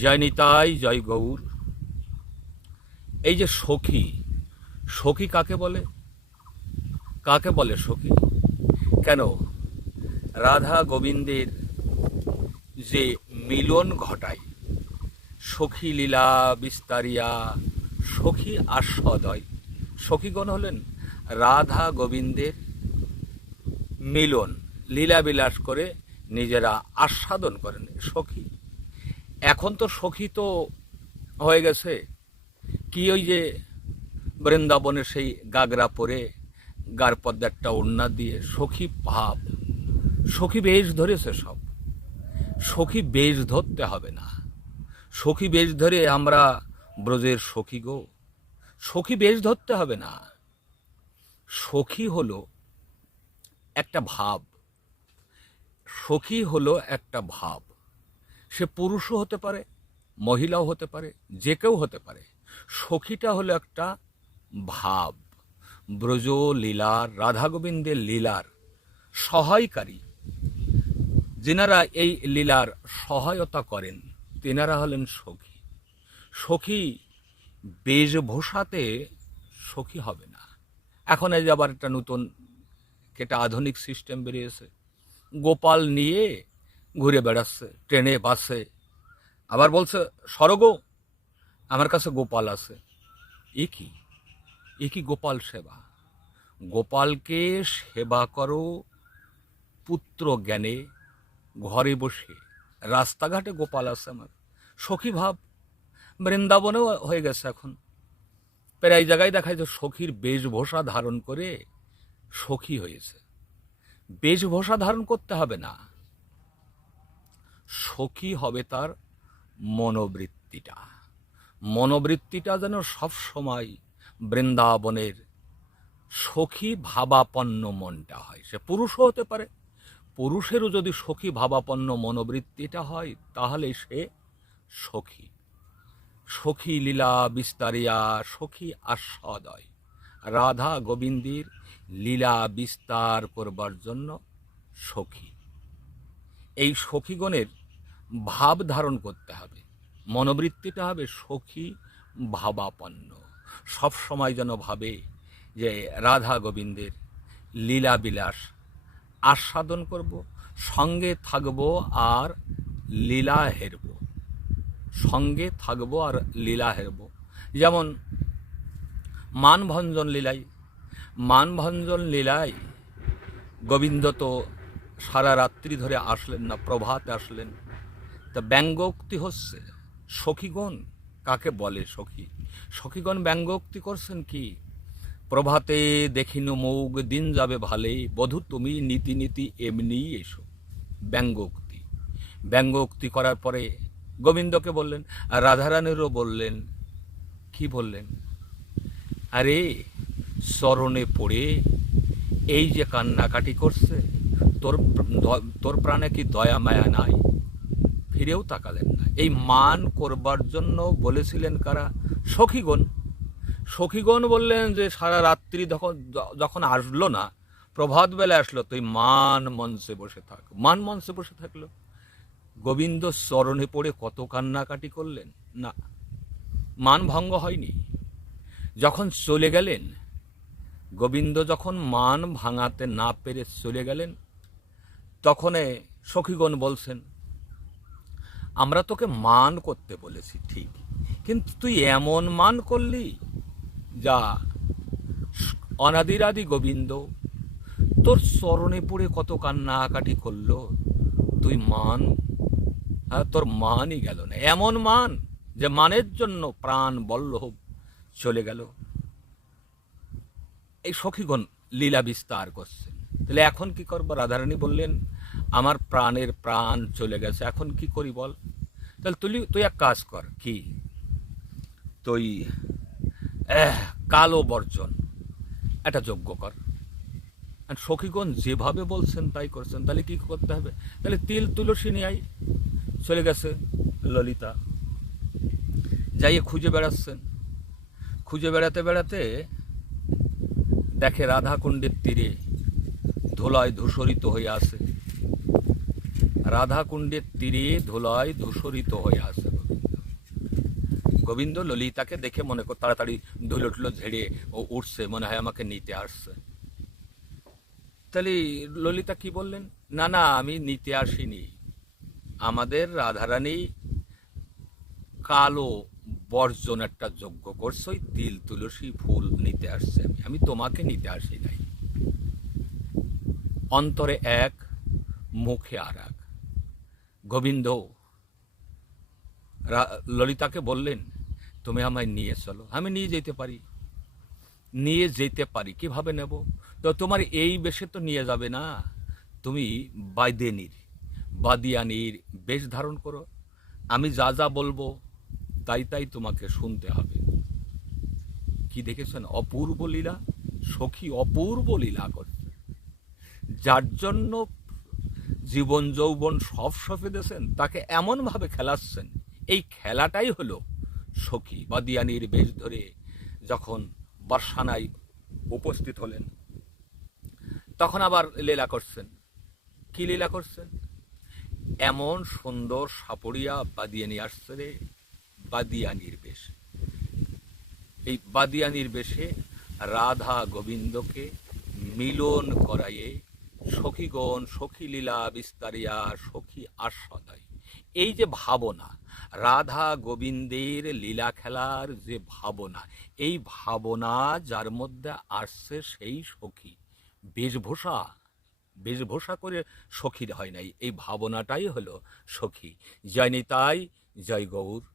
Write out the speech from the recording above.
জয় নিতাই জয় গৌর। এই যে সখী সখী কাকে বলে? কাকে বলে সখী? কেন? রাধা গোবিন্দের যে মিলন ঘটায়, সখী লীলা বিস্তারিয়া, সখী আস্বাদয়। সখীগণ হলেন? রাধা গোবিন্দের মিলন, লীলা বিলাস করে নিজেরা আস্বাদন করেন। সখী এখন তো সখী তো হয়ে গেছে। কি ওই যে বৃন্দাবনে সেই গাগরা পরে গার পদ্মে একটা ওড়না দিয়ে সখী ভাব সখী বেশ ধরেছে সব। সখী বেশ ধরতে হবে না। সখী বেশ ধরে আমরা ব্রজের সখী গো। সখী বেশ ধরতে হবে না। সখী হলো একটা ভাব। সখী হলো একটা ভাব। সে পুরুষও হতে পারে, মহিলাও হতে পারে, যে কেউ হতে পারে। সখীটা হলো একটা ভাব। ব্রজ লীলার রাধা গোবিন্দের লীলার সহায়কারী। যেনারা এই লীলার সহায়তা করেন, তেনারা হলেন সখী। সখী বেশভূষাতে সখী হবে না। এখন এই যে আবার একটা নতুন একটা আধুনিক সিস্টেম বেরিয়েছে। গোপাল নিয়ে ঘুরে বেড়াচ্ছে, ট্রেনে বাসে। আবার বলছে সরগো আমার কাছে গোপাল আছে। এ কি? এ কি গোপাল সেবা? গোপালকে সেবা করো পুত্র জ্ঞানে, ঘরে বসে। রাস্তাঘাটে গোপাল আছে আমার। সখী ভাব, বৃন্দাবনেও হয়ে গেছে এখন। প্রায় জায়গায় দেখা যায় সখীর বেশভূষা ধারণ করে সখী হয়েছে। বেশভূষা ধারণ করতে হবে না। সখী হবে তার মনোবৃত্তিটা। মনোবৃত্তিটা যেন সব সময় বৃন্দাবনের সখী ভাবাপন্ন মনটা হয়। সে পুরুষও হতে পারে, পুরুষেরও যদি সখী ভাবাপন্ন মনোবৃত্তিটা হয়, তাহলে সে সখী। সখী লীলা বিস্তারিয়া, সখী আস্বাদয়। রাধা গোবিন্দের লীলা বিস্তার করবার জন্য সখী। এই সখীগণের ভাব ধারণ করতে হবে। মনোবৃত্তিটা হবে সখী, ভাবাপন্ন। সব সময় যেন ভাবে যে রাধা গোবিন্দের লীলা বিলাস। আস্বাদন করব, সঙ্গে থাকব আর লীলা হেরব। সঙ্গে থাকব আর লীলা হেরব। যেমন মানভঞ্জন লীলাই। মানভঞ্জন লীলায় গোবিন্দ তো সারা রাত্রি ধরে আসলেন না, প্রভাতে আসলেন। তা ব্যঙ্গোক্তি হচ্ছে। সখীগণ? কাকে বলে সখী? সখীগণ ব্যঙ্গোক্তি করছেন কি? প্রভাতে দেখিনু মৌগ, দিন যাবে ভালে, বধূ তুমি নীতি নীতি এমনিই এসো। ব্যঙ্গোক্তি। ব্যঙ্গোক্তি করার পরে গোবিন্দকে বললেন আর রাধারানীরও বললেন, কি বললেন? আরে, চরণে পড়ে এই যে কান্নাকাটি করছে, তোর তোর প্রাণে কি দয়া মায়া নাই? ফিরেও তাকালেন না। এই মান করবার জন্য বলেছিলেন কারা? সখীগণ। সখীগণ বললেন যে, সারা রাত্রি যখন যখন আসলো না, প্রভাত বেলা আসলো, তুই মান মঞ্চে বসে থাক। মান মঞ্চে বসে থাকল। গোবিন্দ চরণে পড়ে কত কান্নাকাটি করলেন? না, মান ভঙ্গ হয়নি। যখন চলে গেলেন, গোবিন্দ যখন মান ভাঙাতে না পেরে চলে গেলেন, তখন সখীগণ বলছেন আমরা তোকে মান করতে বলেছি, ঠিক। কিন্তু তুই এমন মান করলি যা অনাদিরাদি গোবিন্দ, তোর চরণে পড়ে কত কান্নাকাটি করল, তুই মান তোর মানই গেল না। এমন মান যে মানের জন্য প্রাণ বল্লভ চলে গেল। এই সখীগণ লীলা বিস্তার করছেন তাহলে এখন কি করব? রাধারানী বললেন, আমার প্রাণের প্রাণ চলে গেছে, এখন কি করি বল? তাহলে তুই তুই এক কাজ কর, কি? তুই কালো বর্জন একটা যোগ্য কর। সখীগণ যেভাবে বলছেন, তাই করছেন। তাহলে কি করতে হবে? তাহলে তিল, তুলসী নিয়ে চলে গেছে ললিতা। যাইয়ে খুঁজে বেড়াচ্ছেন। খুঁজে বেড়াতে বেড়াতে দেখে রাধাকুণ্ডের তীরে ধুলায় ধূসরিত হয়ে আছে। রাধাকুণ্ডের তীরে ধুলায় ধূসরিত হয়ে আছে গোবিন্দ। ললিতাকে দেখে মনে কর তাড়াতাড়ি ধুলো টুলো ঝেড়ে ও উঠছে, মনে হয় আমাকে নিতে আসছে। তাহলে ললিতা কি বললেন? না না, আমি নিতে আসিনি। আমাদের রাধারানী কালো বর্জন একটা যজ্ঞ করছে, ওই তিল, তুলসী ফুল নিতে আসছে। আমি আমি তোমাকে নিতে আসি নাই। অন্তরে এক, মুখে আর এক। গোবিন্দ ললিতাকে বললেন, তুমি আমায় নিয়ে চলো। আমি নিয়ে যেতে পারি। নিয়ে যেতে পারি। কীভাবে নেব? তো তোমার এই বেশে তো নিয়ে যাবে না। তুমি বাইদেনির বাদিয়ানির বেশ ধারণ করো। আমি যা যা বলব, তাই তাই তোমাকে শুনতে হবে। কি দেখেছেন? অপূর্ব লীলা, সখী অপূর্ব লীলা করছে। যার জন্য জীবন যৌবন সব সফে দিয়েছেন, তাকে এমনভাবে খেলাচ্ছেন, এই খেলাটাই হলো সখী বাদিয়ানির বেশ ধরে যখন বর্ষানায় উপস্থিত হলেন, তখন আবার লীলা করছেন। কি লীলা করছেন? এমন সুন্দর সাপড়িয়া বাদিয়ানি আসছে রে বাদিয়ানির বেশ। এই বাদিয়ানির বেশে রাধা গোবিন্দকে মিলন করাইয়ে সখীগণ সখী লীলা বিস্তারিয়া, সখী আস্বাদয় এই যে ভাবনা, রাধা গোবিন্দের লীলা খেলার যে ভাবনা, এই ভাবনা যার মধ্যে আসছে সেই সখী। বেশভূষা বেশভূষা করে সখীর হয় নাই, এই ভাবনাটাই হলো সখী। জয় নিতাই জয় গৌর।